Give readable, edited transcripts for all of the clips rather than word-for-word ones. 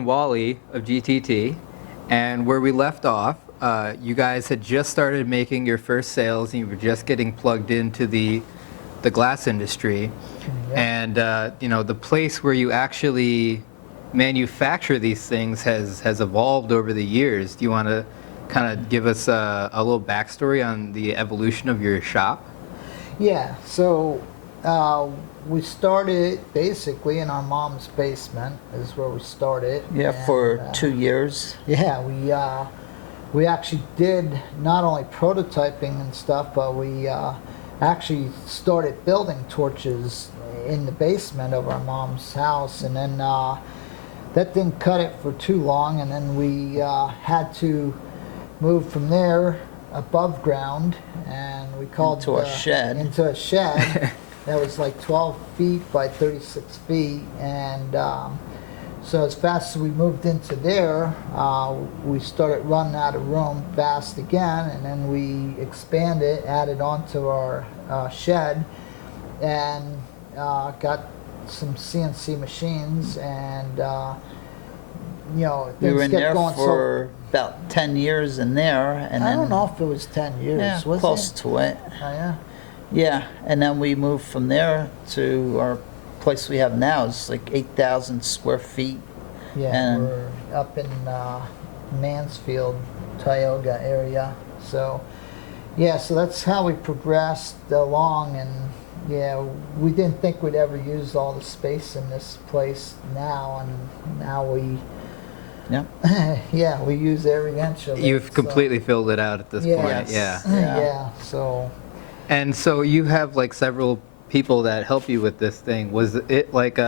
and Wally of GTT, and where we left off, you guys had just started making your first sales, and you were just getting plugged into the glass industry, and the place where you actually manufacture these things has evolved over the years. Do you want to kind of give us a little backstory on the evolution of your shop? Yeah, so we started basically in our mom's basement is where we started. Yeah, and, for 2 years. Yeah, we actually did not only prototyping and stuff, but we actually started building torches in the basement of our mom's house, and then that didn't cut it for too long, and then we had to move from there above ground, and we called Into a shed. Into a shed that was like 12 feet by 36 feet, and so as fast as we moved into there, we started running out of room fast again, and then we expanded, added onto our shed, and got some CNC machines, and We were in things kept there going for about 10 years in there, and I then don't know if it was 10 years. yeah, was close it? to it. Oh, yeah. Yeah, and then we moved from there to our place we have now. It's like 8,000 square feet. Yeah, And- we're up in Mansfield, Tioga area. So, yeah, so that's how we progressed along, and yeah, we didn't think we'd ever use all the space in this place now, and now we, Yeah. yeah, we use every inch of it. You've so- completely filled it out at this point. Yes. Yeah. Yeah. Yeah, so. And so you have like several people that help you with this thing. Was it like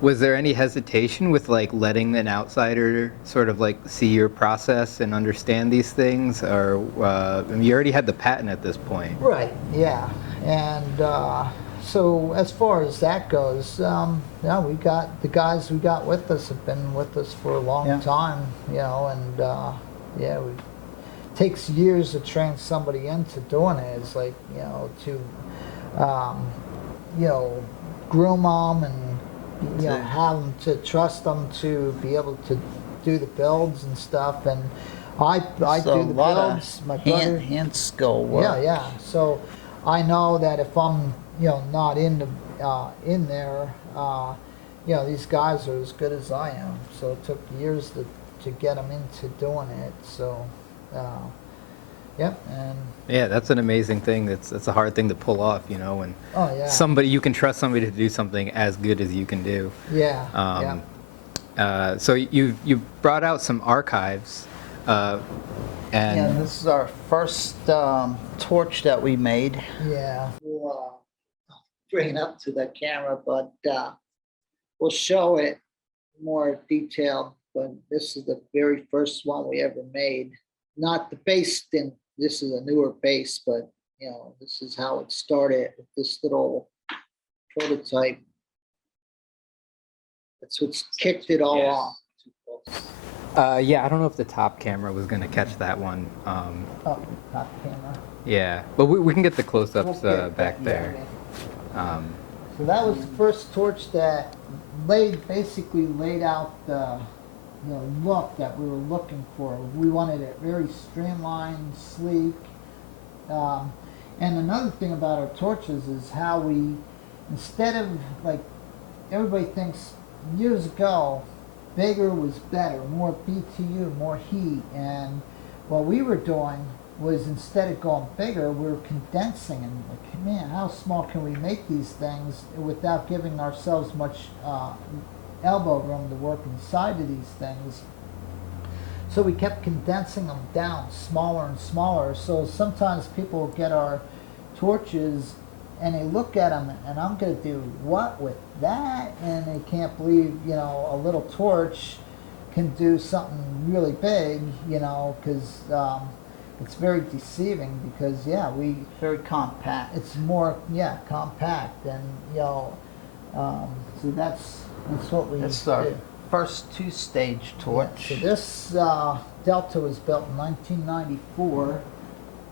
was there any hesitation with like letting an outsider sort of like see your process and understand these things, or I mean, you already had the patent at this point? Right, yeah. And so as far as that goes, yeah, we got the guys we got with us have been with us for a long Yeah. time, and yeah, takes years to train somebody into doing it. It's like, to groom them and have them to trust them to be able to do the builds and stuff. And I It's do a the lot of builds. My brother. hand skill work. Yeah, yeah. So I know that if I'm, not in there, these guys are as good as I am. So it took years to get them into doing it. So, yep. And Yeah, that's an amazing thing. That's a hard thing to pull off, when oh yeah, somebody, you can trust somebody to do something as good as you can do. yeah, So you brought out some archives, and Yeah, this is our first torch that we made. yeah. We'll bring it up to the camera, but we'll show it more detailed. But this is the very first one we ever made. Not the base, this is a newer base, but this is how it started with this little prototype. That's what's kicked it all off. yeah, I don't know if the top camera was going to catch that one. Oh, not camera. Yeah, but we can get the close-ups back there. So that was the first torch that basically laid out the look that we were looking for. We wanted it very streamlined, sleek. And another thing about our torches is how we, instead of like everybody thinks years ago, bigger was better, more BTU, more heat. And what we were doing was, instead of going bigger, we were condensing, and like, man, how small can we make these things without giving ourselves much elbow room to work inside of these things. So we kept condensing them down smaller and smaller. So sometimes people get our torches and they look at them, and I'm going to do what with that? And they can't believe, a little torch can do something really big, because it's very deceiving, because, yeah, Very compact. it's more, compact, and, so that's what we It's our did. first two-stage torch. Yeah, so this Delta was built in 1994.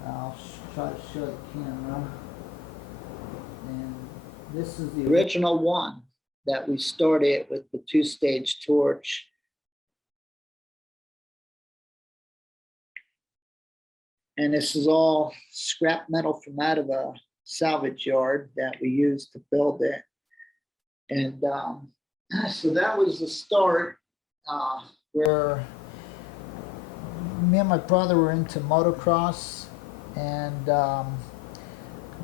I'll try to show the camera. And this is the original one that we started with the 2-stage torch. And this is all scrap metal from out of a salvage yard that we used to build it. And so that was the start where me and my brother were into motocross. And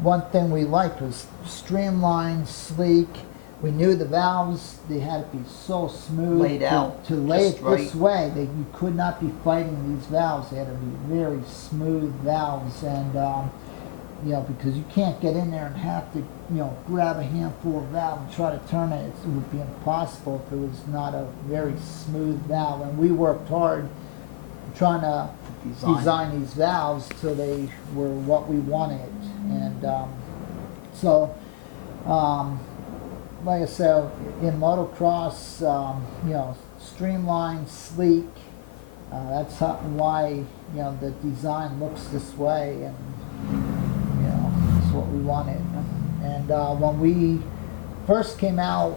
one thing we liked was streamlined, sleek. We knew the valves, they had to be so smooth. Laid out to lay just it right. this way. You could not be fighting these valves. They had to be very smooth valves. And, you know, because you can't get in there and have to, you know, grab a handful of valve and try to turn it. It would be impossible if it was not a very smooth valve. And we worked hard trying to design these valves till they were what we wanted. And like I said, in motocross, you know, streamlined, sleek. That's why, you know, the design looks this way, and you know, it's what we wanted. And when we first came out,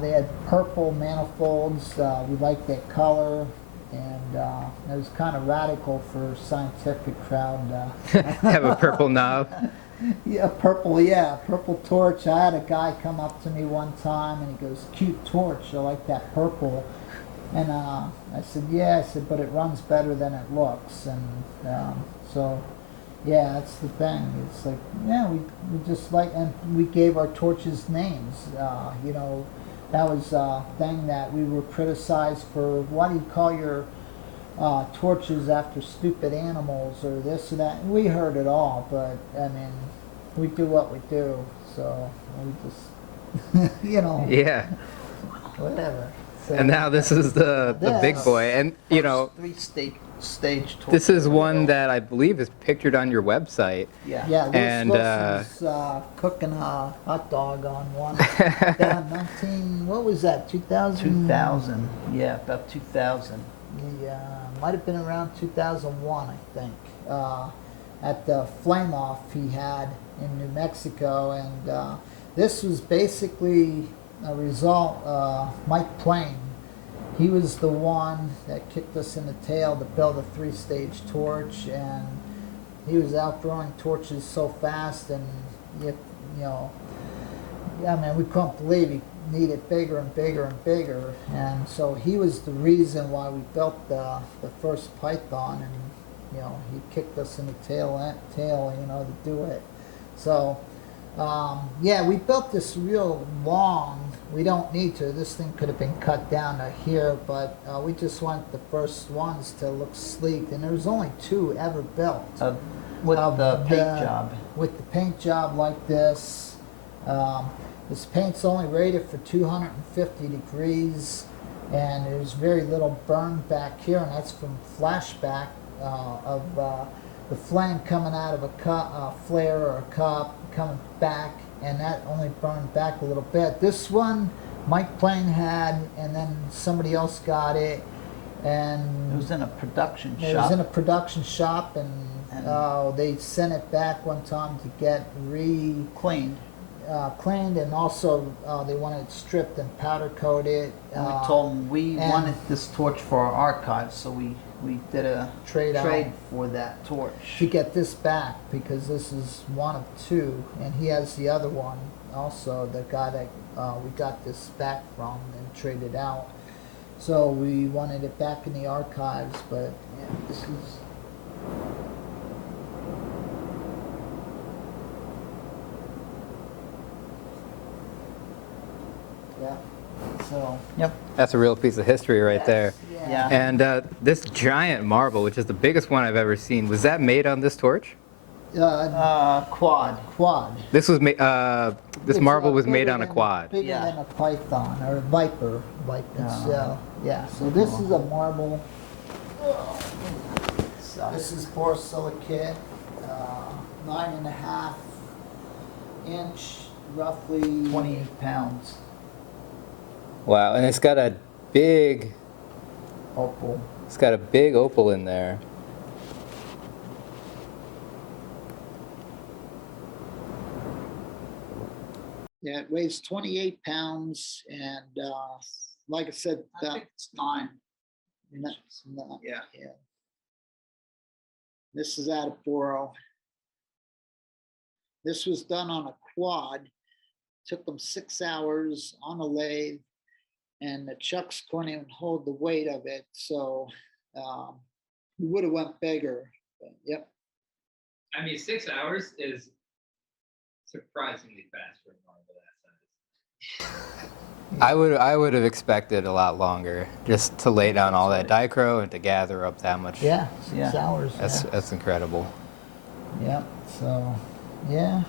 they had purple manifolds. We liked that color, and it was kind of radical for a scientific crowd. Have a purple knob. Yeah, purple torch. I had a guy come up to me one time and he goes, "Cute torch, I like that purple." And I said, "Yeah," I said, "but it runs better than it looks." And so, yeah, that's the thing. It's like, yeah, we just like, and we gave our torches names. You know, that was a thing that we were criticized for. Why do you call your torches after stupid animals or this or that? And we heard it all, but I mean, we do what we do, so we just, you know, Yeah. whatever. So, And now this is the big boy. And, you know, Three-stage torch. this is one that I believe is pictured on your website. Yeah. yeah, Louis and, Wilson's cooking a hot dog on one. Down 19, what was that, 2000? 2000. Yeah, about 2000. Yeah, might have been around 2001, I think. At the flame off he had in New Mexico, and this was basically a result. Mike Plain, he was the one that kicked us in the tail to build a 3-stage torch, and he was outgrowing torches so fast, and you know, yeah, man, we couldn't believe he needed bigger and bigger and bigger, and so he was the reason why we built the first Python, and you know, he kicked us in the tail, you know, to do it. So yeah, we built this real long. We don't need to. This thing could have been cut down to here, but we just want the first ones to look sleek, and there was only 2 ever built. With the paint job. With the paint job like this. This paint's only rated for 250 degrees, and there's very little burn back here, and that's from flashback of the flame coming out of a flare or a cup coming back, and that only burned back a little bit. This one Mike Plain had, and then somebody else got it, and It was in a production shop. it was in a production shop, and they sent it back one time to get cleaned. cleaned, and also they wanted it stripped and powder coated. And we told them we wanted this torch for our archives, so we did a Trade out. for that torch. To get this back, because this is one of 2, and he has the other one also, the guy that we got this back from and traded out. So we wanted it back in the archives, but yeah, this is... Yeah, so... Yep. That's a real piece of history right there. Yeah. And this giant marble, which is the biggest one I've ever seen, was that made on this torch? Quad. Quad. This was this It's, marble was made bigger on a than- quad. Bigger Yeah. than a python or a viper. Yeah. So this is a marble. This is borosilicate, 9.5 inch, roughly 28 pounds. Wow, and it's got a big opal. It's got a big opal in there. Yeah, it weighs 28 pounds, and like I said, I think it's 9 no- inches. no, Yeah. yeah. This is out of Boro. This was done on a quad. Took them 6 hours on a lathe, and the chucks couldn't even hold the weight of it. So we would have went bigger. But, yep. I mean, 6 hours is surprisingly fast for a marble that size. I would have expected a lot longer just to lay down all that dichro and to gather up that much. Yeah, 6 Yeah. hours. That's incredible. Yep. So, yeah.